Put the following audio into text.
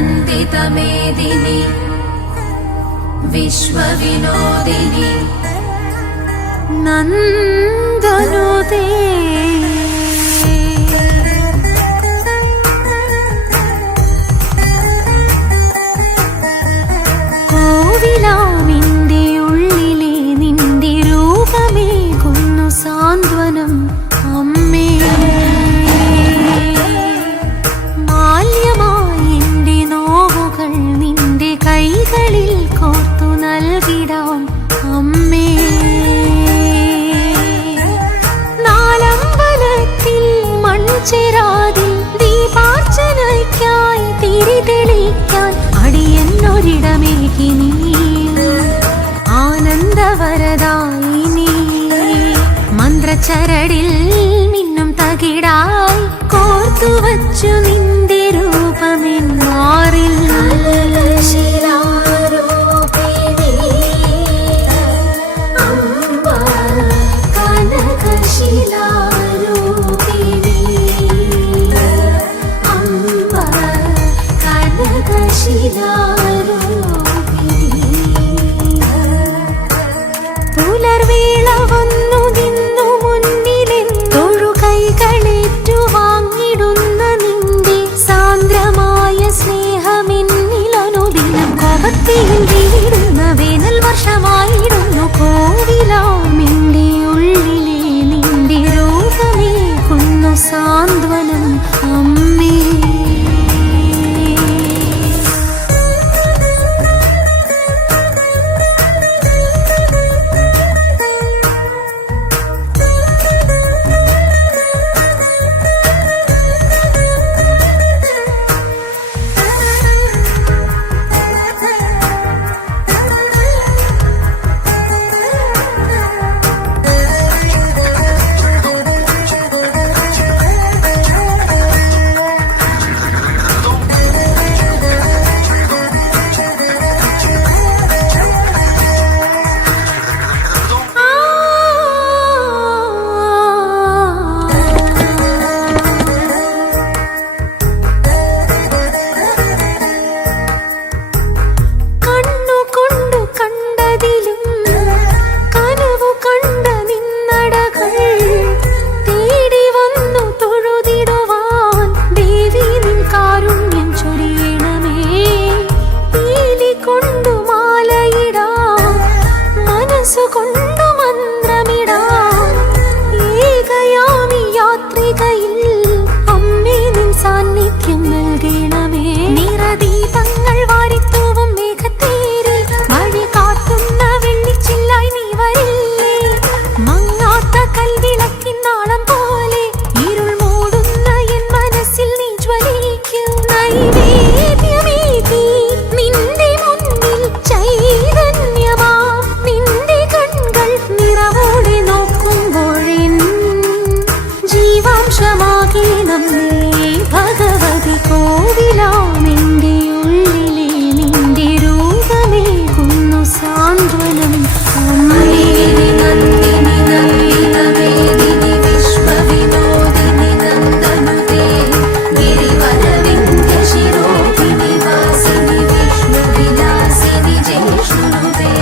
नन्दितमेदिनि विश्वविनोदिनि नन्दनुते കോവിലാമിന്റെ ഉള്ളിലെ നിന്റെ രൂപമേകുന്നു സാന്ത്വനം അമ്മേ. മാല്യമായി എന്റെ നോവുകൾ നിന്റെ കൈകളിൽ കോർത്തു നൽകിടാം അമ്മേ. നാലമ്പലത്തിൽ മൺചെരാതിൽ ദീപാർച്ചനയ്ക്കായി തിരി തെളിക്കാൻ അടിയെന്നൊരിടമേകി നീ ആനന്ദവരദായിനി. മന്ത്രച്ചരടിൽ മിന്നും തകിടായി കോർത്തുവച്ചു നിന്റെ രൂപമെൻ മാറിൽ. പുലർവേള വന്നു നിന്നു മുന്നിലെ തൊഴുകൈകളേറ്റു വാങ്ങിടുന്ന നിന്റെ സാന്ദ്രമായ സ്നേഹമെന്നിലനുദിനം കോപത്തിൽ വീടുന്ന വേനൽ വർഷമായിടുന്നു. കോവിലാമിന്റെ ഉള്ളിലെ നിന്റെ രൂപമേകുന്നു സാന്ത്വനം അമ്മേ. ഭഗവതി കോവിലാമിന്റെ ഉള്ളിലെ നിന്റെ രൂപമേകുന്നു സാന്ത്വനം അമ്മേ. നന്ദിനി നന്ദിതമേദിനി വിശ്വവിനോദിനി നന്ദനുതേ ഗിരിവരവിന്ധ്യശിരോധിനി വാസിനി വിഷ്ണുവിലാസിനി ജയശ്രുനുതേ.